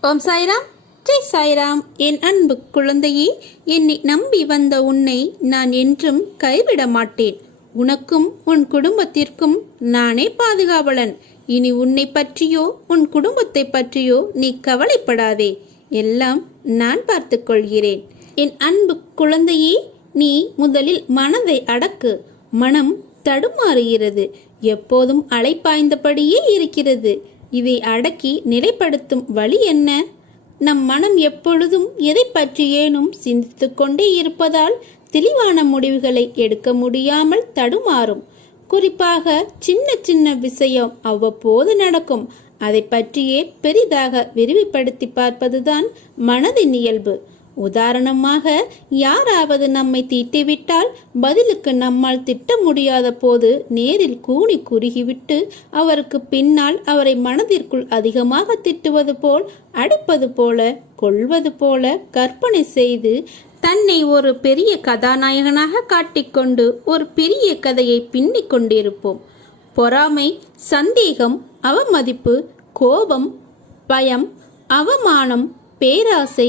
ஓம் சாய்ராம். ஜெய் சாய்ராம். என் அன்பு குழந்தையே என்னை நம்பி வந்த உன்னை நான் என்றும் கைவிட மாட்டேன். உனக்கும் உன் குடும்பத்திற்கும் நானே பாதுகாவலன். இனி உன்னை பற்றியோ உன் குடும்பத்தை பற்றியோ நீ கவலைப்படாதே. எல்லாம் நான் பார்த்துக்கொள்கிறேன் என் அன்பு குழந்தையே நீ முதலில் மனதை அடக்கு. மனம் தடுமாறுகிறது. எப்போதும் அலைப்பாய்ந்தபடியே இருக்கிறது. இதை அடக்கி நிலைப்படுத்தும் வழி என்ன? நம் மனம் எப்பொழுதும் எதை பற்றியேனும் சிந்தித்து கொண்டே இருப்பதால் தெளிவான முடிவுகளை எடுக்க முடியாமல் தடுமாறும். குறிப்பாக சின்ன சின்ன விஷயம் அவ்வப்போது நடக்கும். அதை பற்றியே பெரிதாக விரிவுபடுத்தி பார்ப்பதுதான் மனதின் இயல்பு. உதாரணமாக யாராவது நம்மை திட்டிவிட்டால் பதிலுக்கு நம்மால் திட்ட முடியாத போது நேரில் கூனி குறுகிவிட்டு அவருக்கு பின்னால் அவரை மனதிற்குள் அதிகமாக திட்டுவது போல் அடிப்பது போல கொள்வது போல கற்பனை செய்து தன்னை ஒரு பெரிய கதாநாயகனாக காட்டிக்கொண்டு ஒரு பெரிய கதையை பின்னிக் கொண்டிருப்போம். பொறாமை சந்தேகம் அவமதிப்பு கோபம் பயம் அவமானம் பேராசை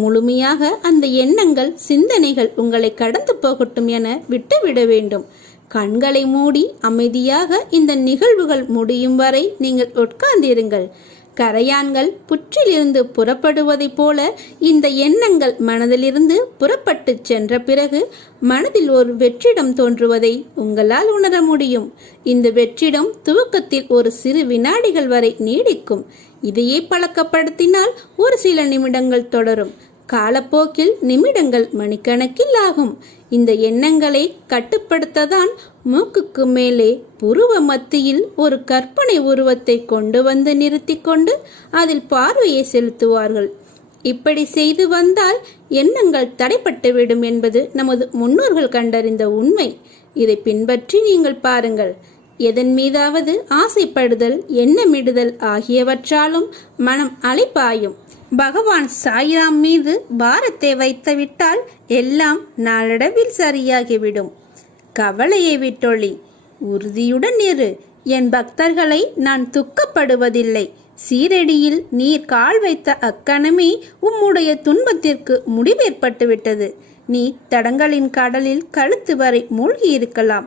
முழுமையாக அந்த எண்ணங்கள் சிந்தனைகள் உங்களை கடந்து போகட்டும் என விட்டுவிட வேண்டும். கண்களை மூடி அமைதியாக இந்த நிகழ்வுகள் முடியும் வரை நீங்கள் உட்கார்ந்திருங்கள். கரையான்கள் புற்றிலிருந்து புறப்படுவதைப் போல இந்த எண்ணங்கள் மனதிலிருந்து புறப்பட்டு சென்ற பிறகு மனதில் ஒரு வெற்றிடம் தோன்றுவதை உங்களால் உணர முடியும். இந்த வெற்றிடம் துவக்கத்தில் ஒரு சிறு வினாடிகள் வரை நீடிக்கும். இதையே பழக்கப்படுத்தினால் ஒரு சில நிமிடங்கள் தொடரும். காலப்போக்கில் நிமிடங்கள் மணிக்கணக்கில் ஆகும் இந்த எண்ணங்களை கட்டுப்படுத்ததான் மூக்குக்கு மேலே புருவ மத்தியில் ஒரு கற்பனை உருவத்தை கொண்டு வந்து நிறுத்தி கொண்டு அதில் பார்வையை செலுத்துவார்கள். இப்படி செய்து வந்தால் எண்ணங்கள் தடைப்பட்டுவிடும் என்பது நமது முன்னோர்கள் கண்டறிந்த உண்மை. இதை பின்பற்றி நீங்கள் பாருங்கள். எதன் மீதாவது ஆசைப்படுதல் எண்ணமிடுதல் ஆகியவற்றாலும் மனம் அலைப்பாயும். பகவான் சாய்ராம் மீது பாரத்தை வைத்துவிட்டால் எல்லாம் நாளடைவில் சரியாகிவிடும். கவலையை விட்டொழி உறுதியுடன் இரு. என் பக்தர்களை நான் துக்கப்படுவதில்லை. சீரடியில் நீர் கால் வைத்த அக்கணமே உம்முடைய துன்பத்திற்கு முடிவேற்பட்டுவிட்டது. நீ தடங்களின் கடலில் கழுத்து வரை மூழ்கி இருக்கலாம்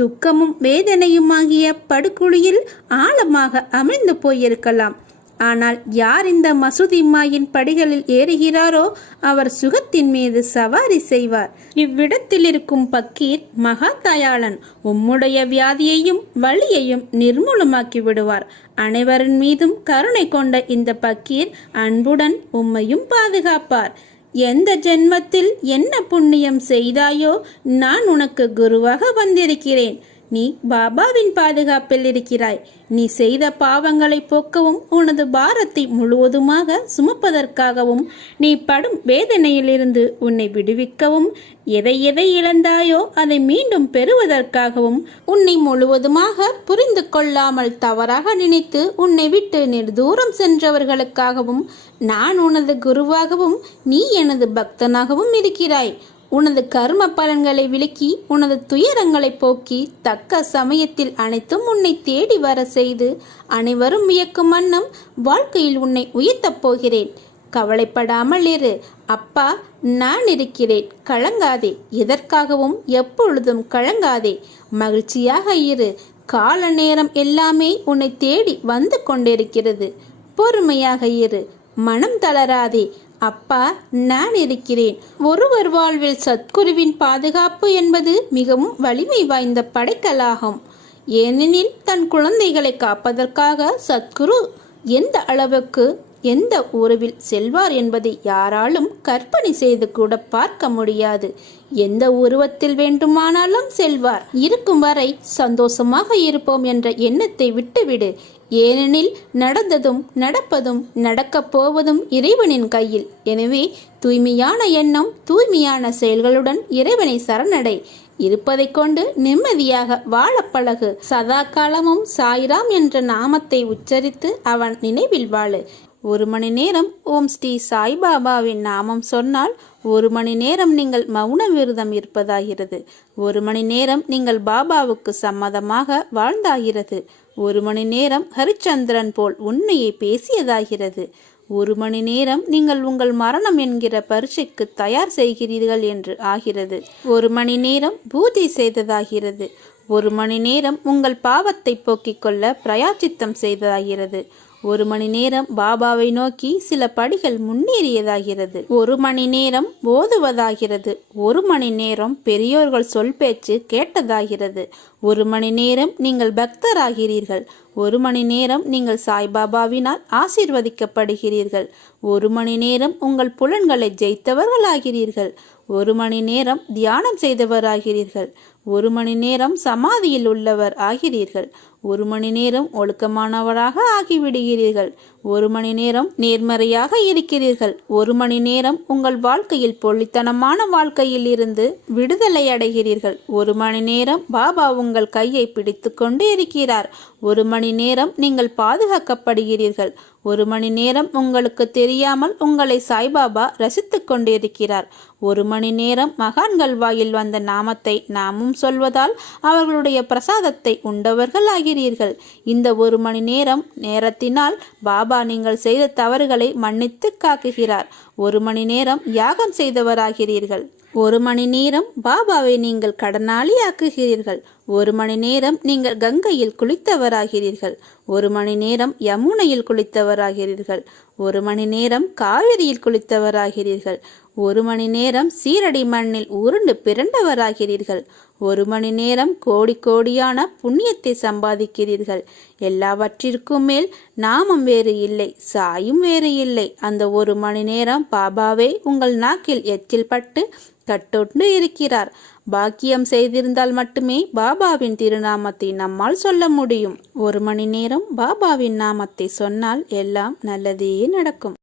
துக்கமும் வேதனையுமாகிய படுகுழியில் ஆழமாக அமிழ்ந்து போயிருக்கலாம். ஆனால் யார் இந்த மசூதி மாயின் படிகளில் ஏறுகிறாரோ அவர் சுகத்தின் மீது சவாரி செய்வார். இவ்விடத்தில் இருக்கும் பக்கீர் மகா தயாளன் உம்முடைய வியாதியையும் வலியையும் நிர்மூலமாக்கி விடுவார். அனைவரின் மீதும் கருணை கொண்ட இந்த பக்கீர் அன்புடன் உம்மையும் பாதுகாப்பார். எந்த ஜென்மத்தில் என்ன புண்ணியம் செய்தாயோ நான் உனக்கு குருவாக வந்திருக்கிறேன். நீ பாபாவின் பாதுகாப்பில் இருக்கிறாய். நீ செய்த பாவங்களை போக்கவும் உனது பாரத்தை முழுவதுமாக சுமப்பதற்காகவும் நீ படும் வேதனையிலிருந்து உன்னை விடுவிக்கவும் எதை எதை இழந்தாயோ அதை மீண்டும் பெறுவதற்காகவும் உன்னை முழுவதுமாக புரிந்து கொள்ளாமல் தவறாக நினைத்து உன்னை விட்டு நெடுதூரம் சென்றவர்களுக்காகவும் நான் உனது குருவாகவும் நீ எனது பக்தனாகவும் இருக்கிறாய். உனது கர்ம பலன்களை விலக்கி உனது துயரங்களை போக்கி தக்க சமயத்தில் அனைத்தும் உன்னை தேடி வர செய்து அனைவரும் வியக்கும் வண்ணம் வாழ்க்கையில் உன்னை உயர்த்தப் போகிறேன். கவலைப்படாமல் இரு. அப்பா நான் இருக்கிறேன். கலங்காதே. எதற்காகவும் எப்பொழுதும் கலங்காதே. மகிழ்ச்சியாக இரு. கால நேரம் எல்லாமே உன்னை தேடி வந்து கொண்டிருக்கிறது. பொறுமையாக இரு. மனம் தளராதே. அப்பா நான் இருக்கிறேன். ஒருவர் வாழ்வில் சத்குருவின் பாதுகாப்பு என்பது மிகவும் வலிமை வாய்ந்த படைக்கலாகும். ஏனெனில் தன் குழந்தைகளை காப்பதற்காக சத்குரு எந்த அளவுக்கு எந்த ஊருவில் செல்வார் என்பதை யாராலும் கற்பனை செய்து கூட பார்க்க முடியாது. எந்த உருவத்தில் வேண்டுமானாலும் செல்வார். இருக்கும் வரை சந்தோஷமாக இருப்போம் என்ற எண்ணத்தை விட்டுவிடு. ஏனெனில் நடந்ததும் நடப்பதும் நடக்கப் போவதும் இறைவனின் கையில். எனவே தூய்மையான எண்ணம் தூய்மையான செயல்களுடன் இறைவனை சரணடை. இருப்பதைக் கொண்டு நிம்மதியாக வாழப்பழகு சதா காலமும் சாய்ராம் என்ற நாமத்தை உச்சரித்து அவன் நினைவில் வாழு. ஒரு மணி நேரம் ஓம் ஸ்ரீ சாய்பாபாவின் நாமம் சொன்னால் ஒரு மணி நேரம் நீங்கள் மௌன விரதம் இருப்பதாகிறது. ஒரு மணி நேரம் நீங்கள் பாபாவுக்கு சம்மதமாக வாழ்ந்தாகிறது. ஒரு மணி நேரம் ஹரிச்சந்திரன் போல் உண்மையை பேசியதாகிறது. ஒரு மணி நேரம் நீங்கள் உங்கள் மரணம் என்கிற பரீட்சைக்கு தயார் செய்கிறீர்கள் என்று ஆகிறது. ஒரு மணி நேரம் பூஜை செய்ததாகிறது. ஒரு மணி நேரம் உங்கள் பாவத்தை போக்கிக் கொள்ள பிரயாச்சித்தம் செய்ததாகிறது. ஒரு மணி நேரம் பாபாவை நோக்கி சில படிகள் முன்னேறியதாகிறது. ஒரு மணி நேரம் ஓதுவதாகிறது. ஒரு மணி நேரம் பெரியோர்கள் சொல் பேச்சு கேட்டதாகிறது. ஒரு மணி நேரம் நீங்கள் பக்தராகிறீர்கள். ஒரு மணி நேரம் நீங்கள் சாய்பாபாவினால் ஆசீர்வதிக்கப்படுகிறீர்கள். ஒரு மணி நேரம் உங்கள் புலன்களை ஜெயித்தவர்களாகிறீர்கள். ஒரு மணி நேரம் தியானம் செய்தவராகிறீர்கள். ஒரு மணி நேரம் சமாதியில் உள்ளவர் ஆகிறீர்கள். ஒரு மணி நேரம் ஒழுக்கமானவராக ஆகிவிடுகிறீர்கள். ஒரு மணி நேரம் நேர்மறையாக இருக்கிறீர்கள். ஒரு மணி நேரம் உங்கள் வாழ்க்கையில் பொள்ளித்தனமான வாழ்க்கையில் இருந்து விடுதலை அடைகிறீர்கள். ஒரு மணி நேரம் பாபா உங்கள் கையை பிடித்து கொண்டு இருக்கிறார். ஒரு மணி நேரம் நீங்கள் பாதுகாக்கப்படுகிறீர்கள். ஒரு மணி நேரம் உங்களுக்கு தெரியாமல் உங்களை சாய்பாபா ரசித்துக் கொண்டிருக்கிறார். ஒரு மணி நேரம் மகான்கள் வாயில் வந்த நாமத்தை நாமும் சொல்வதால் அவர்களுடைய பிரசாதத்தை உண்டவர்கள் ஆகிறீர்கள். இந்த ஒரு மணி நேரம் நேரத்தினால் பாபா நீங்கள் செய்த தவறுகளை மன்னித்து காக்குகிறார். ஒரு மணி நேரம் யாகம் செய்தவராகிறீர்கள். ஒரு மணி நேரம் பாபாவை நீங்கள் கடனாளி ஆக்குகிறீர்கள். ஒரு மணி நேரம் நீங்கள் கங்கையில் குளித்தவராகிறீர்கள். ஒரு மணி நேரம் யமுனையில் குளித்தவராகிறீர்கள். ஒரு மணி நேரம் காவிரியில் குளித்தவராகிறீர்கள். ஒரு மணி நேரம் சீரடி மண்ணில் உருண்டு பிறண்டவராகிறீர்கள். ஒரு மணி நேரம் கோடி கோடியான புண்ணியத்தை சம்பாதிக்கிறீர்கள். எல்லாவற்றிற்கும் மேல் நாமம் வேறு இல்லை சாயும் வேறு இல்லை. அந்த ஒரு மணி நேரம் பாபாவே உங்கள் நாக்கில் எச்சில் பட்டு கட்டொண்டு இருக்கிறார். பாக்கியம் செய்திருந்தால் மட்டுமே பாபாவின் திருநாமத்தை நம்மால் சொல்ல முடியும். ஒரு மணி நேரம் பாபாவின் நாமத்தை சொன்னால் எல்லாம் நல்லதே நடக்கும்.